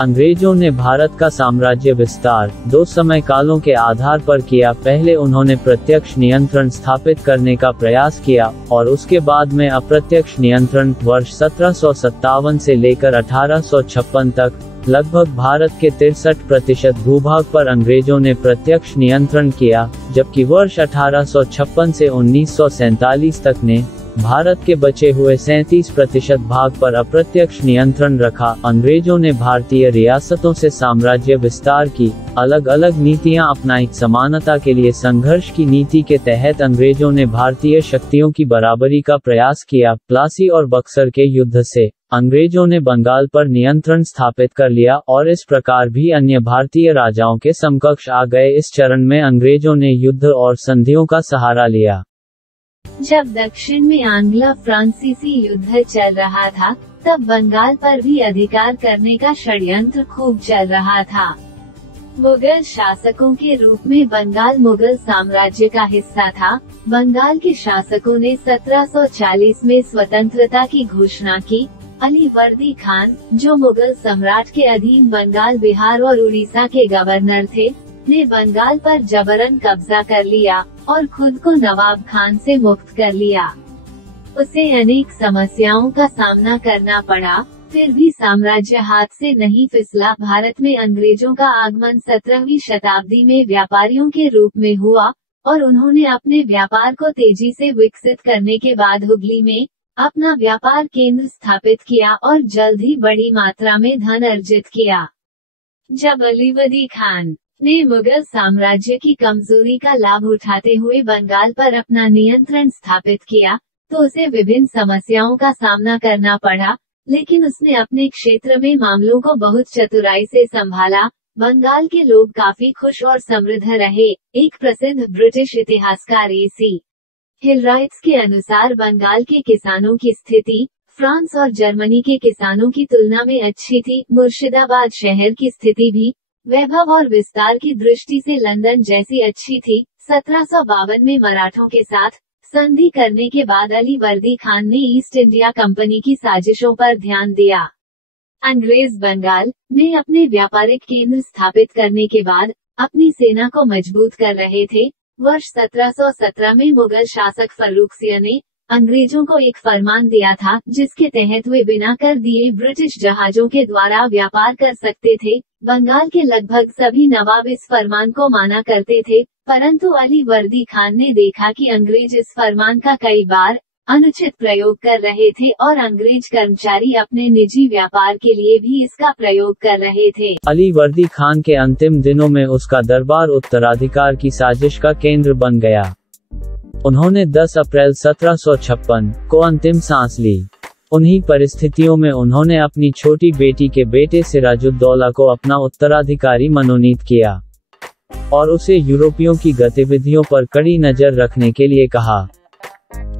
अंग्रेजों ने भारत का साम्राज्य विस्तार दो समय कालों के आधार पर किया। पहले उन्होंने प्रत्यक्ष नियंत्रण स्थापित करने का प्रयास किया और उसके बाद में अप्रत्यक्ष नियंत्रण। वर्ष 1757 से लेकर 1856 तक लगभग भारत के 63% भूभाग पर अंग्रेजों ने प्रत्यक्ष नियंत्रण किया, जबकि वर्ष 1856 से 1947 तक ने भारत के बचे हुए 37% भाग पर अप्रत्यक्ष नियंत्रण रखा। अंग्रेजों ने भारतीय रियासतों से साम्राज्य विस्तार की अलग अलग नीतियां अपनाई। समानता के लिए संघर्ष की नीति के तहत अंग्रेजों ने भारतीय शक्तियों की बराबरी का प्रयास किया। प्लासी और बक्सर के युद्ध से अंग्रेजों ने बंगाल पर नियंत्रण स्थापित कर लिया और इस प्रकार भी अन्य भारतीय राजाओं के समकक्ष आ गए। इस चरण में अंग्रेजों ने युद्ध और संधियों का सहारा लिया। जब दक्षिण में आंग्लो फ्रांसीसी युद्ध चल रहा था, तब बंगाल पर भी अधिकार करने का षड्यंत्र खूब चल रहा था। मुगल शासकों के रूप में बंगाल मुगल साम्राज्य का हिस्सा था। बंगाल के शासकों ने 1740 में स्वतंत्रता की घोषणा की। अली वर्दी खान, जो मुगल सम्राट के अधीन बंगाल, बिहार और उड़ीसा के गवर्नर थे, ने बंगाल पर जबरन कब्जा कर लिया और खुद को नवाब खान से मुक्त कर लिया। उसे अनेक समस्याओं का सामना करना पड़ा, फिर भी साम्राज्य हाथ से नहीं फिसला। भारत में अंग्रेजों का आगमन 17वीं शताब्दी में व्यापारियों के रूप में हुआ और उन्होंने अपने व्यापार को तेजी से विकसित करने के बाद हुगली में अपना व्यापार केंद्र स्थापित किया और जल्द ही बड़ी मात्रा में धन अर्जित किया। जब अलीवर्दी खान ने मुगल साम्राज्य की कमजोरी का लाभ उठाते हुए बंगाल पर अपना नियंत्रण स्थापित किया, तो उसे विभिन्न समस्याओं का सामना करना पड़ा, लेकिन उसने अपने क्षेत्र में मामलों को बहुत चतुराई से संभाला। बंगाल के लोग काफी खुश और समृद्ध रहे। एक प्रसिद्ध ब्रिटिश इतिहासकार ए.सी. हिलराइट्स के अनुसार बंगाल के किसानों की स्थिति फ्रांस और जर्मनी के किसानों की तुलना में अच्छी थी। मुर्शिदाबाद शहर की स्थिति भी वैभव और विस्तार की दृष्टि से लंदन जैसी अच्छी थी। 1752 में मराठों के साथ संधि करने के बाद अली वर्दी खान ने ईस्ट इंडिया कंपनी की साजिशों पर ध्यान दिया। अंग्रेज बंगाल में अपने व्यापारिक केंद्र स्थापित करने के बाद अपनी सेना को मजबूत कर रहे थे। वर्ष 1717 में मुगल शासक फर्रुखसिंह ने अंग्रेजों को एक फरमान दिया था, जिसके तहत वे बिना कर दिए ब्रिटिश जहाजों के द्वारा व्यापार कर सकते थे। बंगाल के लगभग सभी नवाब इस फरमान को माना करते थे, परंतु अली वर्दी खान ने देखा कि अंग्रेज इस फरमान का कई बार अनुचित प्रयोग कर रहे थे और अंग्रेज कर्मचारी अपने निजी व्यापार के लिए भी इसका प्रयोग कर रहे थे। अली वर्दी खान के अंतिम दिनों में उसका दरबार उत्तराधिकार की साजिश का केंद्र बन गया। उन्होंने 10 अप्रैल 1756 को अंतिम सांस ली। उन्हीं परिस्थितियों में उन्होंने अपनी छोटी बेटी के बेटे सिराजुद्दौला को अपना उत्तराधिकारी मनोनीत किया और उसे यूरोपियों की गतिविधियों पर कड़ी नजर रखने के लिए कहा।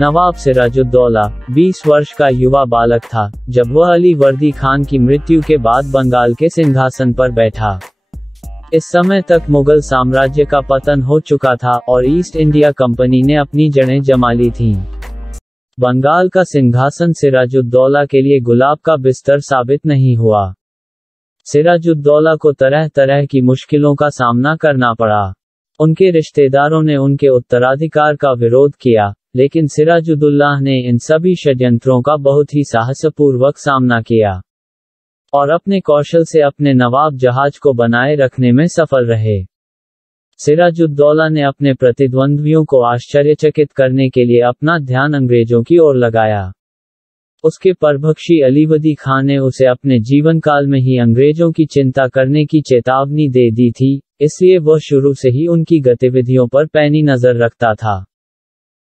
नवाब सिराजुद्दौला 20 वर्ष का युवा बालक था जब वह अली वर्दी खान की मृत्यु के बाद बंगाल के सिंहासन पर बैठा। इस समय तक मुगल साम्राज्य का पतन हो चुका था और ईस्ट इंडिया कंपनी ने अपनी जड़ें जमा ली थीं। बंगाल का सिंहासन सिराजुद्दौला के लिए गुलाब का बिस्तर साबित नहीं हुआ। सिराजुद्दौला को तरह तरह की मुश्किलों का सामना करना पड़ा। उनके रिश्तेदारों ने उनके उत्तराधिकार का विरोध किया, लेकिन सिराजुद्दौला ने इन सभी षड्यंत्रों का बहुत ही साहसपूर्वक सामना किया और अपने कौशल से अपने नवाब जहाज को बनाए रखने में सफल रहे। सिराजुद्दौला ने अपने प्रतिद्वंद्वियों को आश्चर्यचकित करने के लिए अपना ध्यान अंग्रेजों की ओर लगाया। उसके परभक्षी अलीवर्दी खान ने उसे अपने जीवन काल में ही अंग्रेजों की चिंता करने की चेतावनी दे दी थी, इसलिए वह शुरू से ही उनकी गतिविधियों पर पैनी नजर रखता था।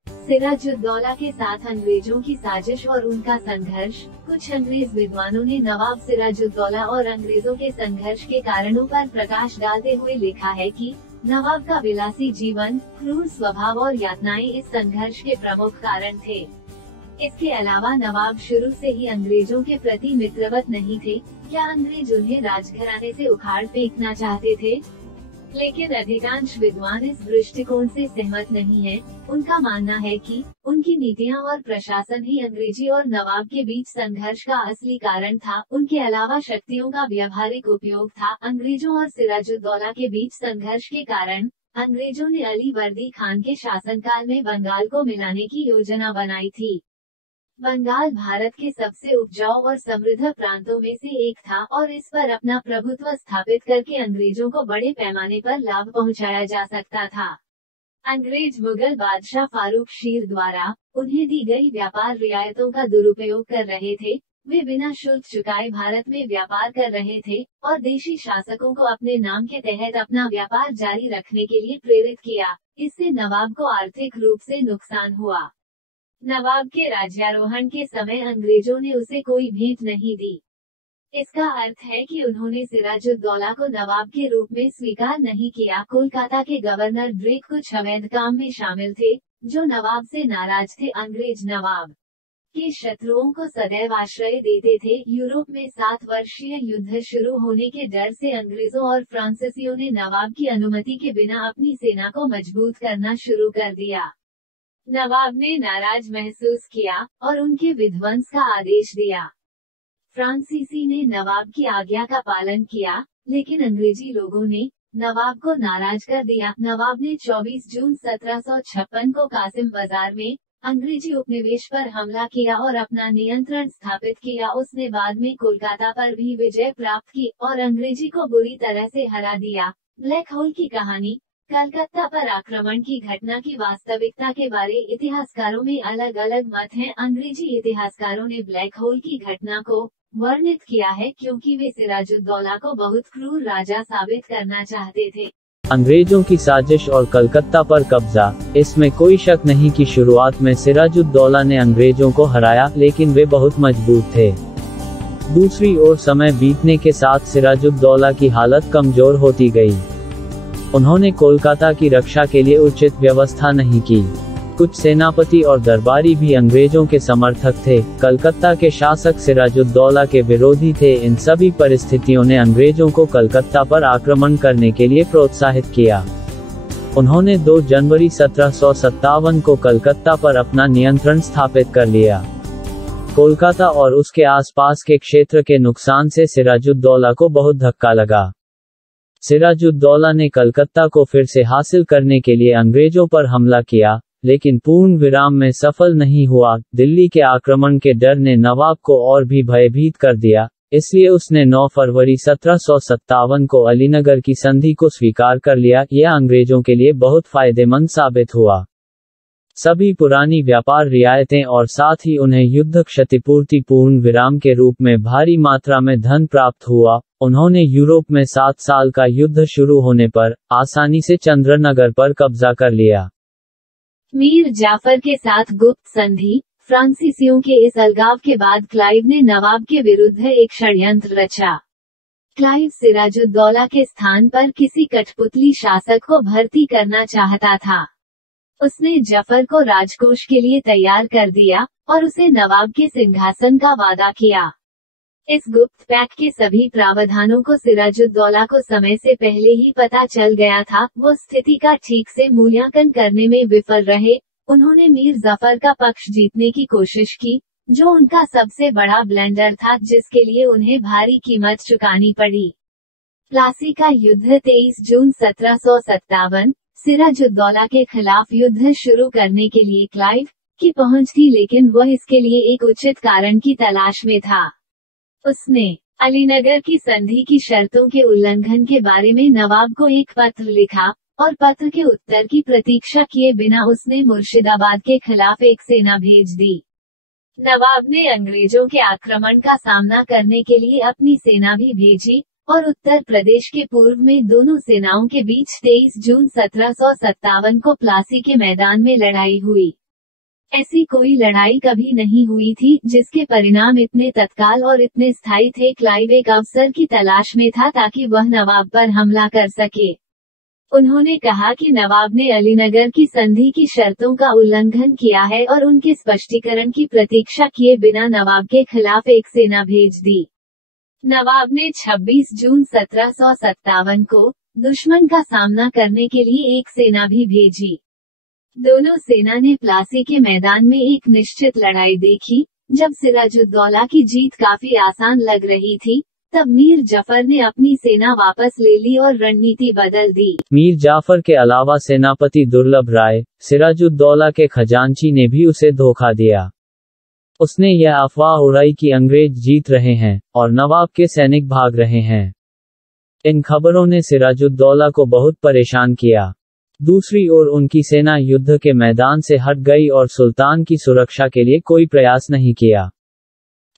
सिराजुद्दौला के साथ अंग्रेजों की साजिश और उनका संघर्ष। कुछ अंग्रेज विद्वानों ने नवाब सिराजुद्दौला और अंग्रेजों के संघर्ष के कारणों पर प्रकाश डालते हुए लिखा है कि नवाब का विलासी जीवन, क्रूर स्वभाव और यातनाएं इस संघर्ष के प्रमुख कारण थे। इसके अलावा नवाब शुरू से ही अंग्रेजों के प्रति मित्रवत नहीं थे। क्या अंग्रेज उन्हें राजघराने से उखाड़ फेंकना चाहते थे? लेकिन अधिकांश विद्वान इस दृष्टिकोण से सहमत नहीं हैं। उनका मानना है कि उनकी नीतियां और प्रशासन ही अंग्रेजी और नवाब के बीच संघर्ष का असली कारण था। उनके अलावा शक्तियों का व्यावहारिक उपयोग था। अंग्रेजों और सिराजुद्दौला के बीच संघर्ष के कारण अंग्रेजों ने अली वर्दी खान के शासनकाल में बंगाल को मिलाने की योजना बनाई थी। बंगाल भारत के सबसे उपजाऊ और समृद्ध प्रांतों में से एक था और इस पर अपना प्रभुत्व स्थापित करके अंग्रेजों को बड़े पैमाने पर लाभ पहुंचाया जा सकता था। अंग्रेज मुगल बादशाह फारूक शीर द्वारा उन्हें दी गई व्यापार रियायतों का दुरुपयोग कर रहे थे। वे बिना शुल्क चुकाए भारत में व्यापार कर रहे थे और देशी शासकों को अपने नाम के तहत अपना व्यापार जारी रखने के लिए प्रेरित किया। इससे नवाब को आर्थिक रूप से नुकसान हुआ। नवाब के राज्यारोहण के समय अंग्रेजों ने उसे कोई भेंट नहीं दी। इसका अर्थ है कि उन्होंने सिराजुद्दौला को नवाब के रूप में स्वीकार नहीं किया। कोलकाता के गवर्नर ड्रेक कुछ अवैध काम में शामिल थे, जो नवाब से नाराज थे। अंग्रेज नवाब के शत्रुओं को सदैव आश्रय देते थे। यूरोप में 7 वर्षीय युद्ध शुरू होने के डर से अंग्रेजों और फ्रांसीसियों ने नवाब की अनुमति के बिना अपनी सेना को मजबूत करना शुरू कर दिया। नवाब ने नाराज महसूस किया और उनके विध्वंस का आदेश दिया। फ्रांसीसी ने नवाब की आज्ञा का पालन किया, लेकिन अंग्रेजी लोगों ने नवाब को नाराज कर दिया। नवाब ने 24 जून 1756 को कासिम बाजार में अंग्रेजी उपनिवेश पर हमला किया और अपना नियंत्रण स्थापित किया। उसने बाद में कोलकाता पर भी विजय प्राप्त की और अंग्रेजी को बुरी तरह से हरा दिया। ब्लैक होल की कहानी। कलकत्ता पर आक्रमण की घटना की वास्तविकता के बारे इतिहासकारों में अलग अलग मत हैं। अंग्रेजी इतिहासकारों ने ब्लैक होल की घटना को वर्णित किया है क्योंकि वे सिराजुद्दौला को बहुत क्रूर राजा साबित करना चाहते थे। अंग्रेजों की साजिश और कलकत्ता पर कब्जा। इसमें कोई शक नहीं कि शुरुआत में सिराजुद्दौला ने अंग्रेजों को हराया, लेकिन वे बहुत मजबूत थे। दूसरी ओर समय बीतने के साथ सिराजुद्दौला की हालत कमजोर होती गई। उन्होंने कोलकाता की रक्षा के लिए उचित व्यवस्था नहीं की। कुछ सेनापति और दरबारी भी अंग्रेजों के समर्थक थे। कलकत्ता के शासक सिराजुद्दौला के विरोधी थे। इन सभी परिस्थितियों ने अंग्रेजों को कलकत्ता पर आक्रमण करने के लिए प्रोत्साहित किया। उन्होंने 2 जनवरी 1757 को कलकत्ता पर अपना नियंत्रण स्थापित कर लिया। कोलकाता और उसके आसपास के क्षेत्र के नुकसान से सिराजुद्दौला को बहुत धक्का लगा। सिराजुद्दौला ने कलकत्ता को फिर से हासिल करने के लिए अंग्रेजों पर हमला किया, लेकिन पूर्ण विराम में सफल नहीं हुआ। दिल्ली के आक्रमण के डर ने नवाब को और भी भयभीत कर दिया, इसलिए उसने 9 फरवरी 1757 को अलीनगर की संधि को स्वीकार कर लिया। यह अंग्रेजों के लिए बहुत फायदेमंद साबित हुआ। सभी पुरानी व्यापार रियायतें और साथ ही उन्हें युद्ध क्षतिपूर्ति पूर्ण विराम के रूप में भारी मात्रा में धन प्राप्त हुआ। उन्होंने यूरोप में 7 साल का युद्ध शुरू होने पर आसानी से चंद्रनगर पर कब्जा कर लिया। मीर जाफर के साथ गुप्त संधि। फ्रांसीसियों के इस अलगाव के बाद क्लाइव ने नवाब के विरुद्ध एक षड्यंत्र रचा। क्लाइव सिराजुद्दौला के स्थान पर किसी कठपुतली शासक को भर्ती करना चाहता था। उसने जफर को राजकोष के लिए तैयार कर दिया और उसे नवाब के सिंहासन का वादा किया। इस गुप्त पैक्ट के सभी प्रावधानों को सिराजुद्दौला को समय से पहले ही पता चल गया था। वो स्थिति का ठीक से मूल्यांकन करने में विफल रहे। उन्होंने मीर जफर का पक्ष जीतने की कोशिश की, जो उनका सबसे बड़ा ब्लंडर था, जिसके लिए उन्हें भारी कीमत चुकानी पड़ी। प्लासी का युद्ध 23 जून 1757। सिराजुद्दौला के खिलाफ युद्ध शुरू करने के लिए क्लाइव की पहुंच थी, लेकिन वह इसके लिए एक उचित कारण की तलाश में था। उसने अलीनगर की संधि की शर्तों के उल्लंघन के बारे में नवाब को एक पत्र लिखा और पत्र के उत्तर की प्रतीक्षा किए बिना उसने मुर्शिदाबाद के खिलाफ एक सेना भेज दी। नवाब ने अंग्रेजों के आक्रमण का सामना करने के लिए अपनी सेना भी भेजी और उत्तर प्रदेश के पूर्व में दोनों सेनाओं के बीच 23 जून 1757 को प्लासी के मैदान में लड़ाई हुई। ऐसी कोई लड़ाई कभी नहीं हुई थी जिसके परिणाम इतने तत्काल और इतने स्थायी थे। क्लाइव एक अवसर की तलाश में था ताकि वह नवाब पर हमला कर सके। उन्होंने कहा कि नवाब ने अलीनगर की संधि की शर्तों का उल्लंघन किया है और उनके स्पष्टीकरण की प्रतीक्षा किए बिना नवाब के खिलाफ एक सेना भेज दी। नवाब ने 26 जून 1757 को दुश्मन का सामना करने के लिए एक सेना भी भेजी। दोनों सेना ने प्लासी के मैदान में एक निश्चित लड़ाई देखी। जब सिराजुद्दौला की जीत काफी आसान लग रही थी, तब मीर जफर ने अपनी सेना वापस ले ली और रणनीति बदल दी। मीर जाफर के अलावा सेनापति दुर्लभ राय, सिराजुद्दौला के खजांची ने भी उसे धोखा दिया। उसने यह अफवाह उड़ाई कि अंग्रेज जीत रहे हैं और नवाब के सैनिक भाग रहे हैं। इन खबरों ने सिराजुद्दौला को बहुत परेशान किया। दूसरी ओर उनकी सेना युद्ध के मैदान से हट गई और सुल्तान की सुरक्षा के लिए कोई प्रयास नहीं किया।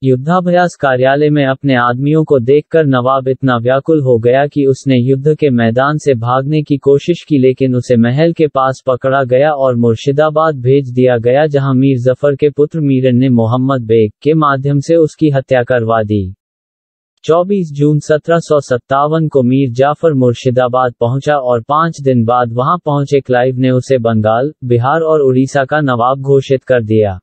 युद्धाभ्यास कार्यालय में अपने आदमियों को देखकर नवाब इतना व्याकुल हो गया कि उसने युद्ध के मैदान से भागने की कोशिश की, लेकिन उसे महल के पास पकड़ा गया और मुर्शिदाबाद भेज दिया गया, जहां मीर जफर के पुत्र मीरन ने मोहम्मद बेग के माध्यम से उसकी हत्या करवा दी। 24 जून 1757 को मीर जाफर मुर्शिदाबाद पहुंचा और 5 दिन बाद वहां पहुंचे क्लाइव ने उसे बंगाल, बिहार और उड़ीसा का नवाब घोषित कर दिया।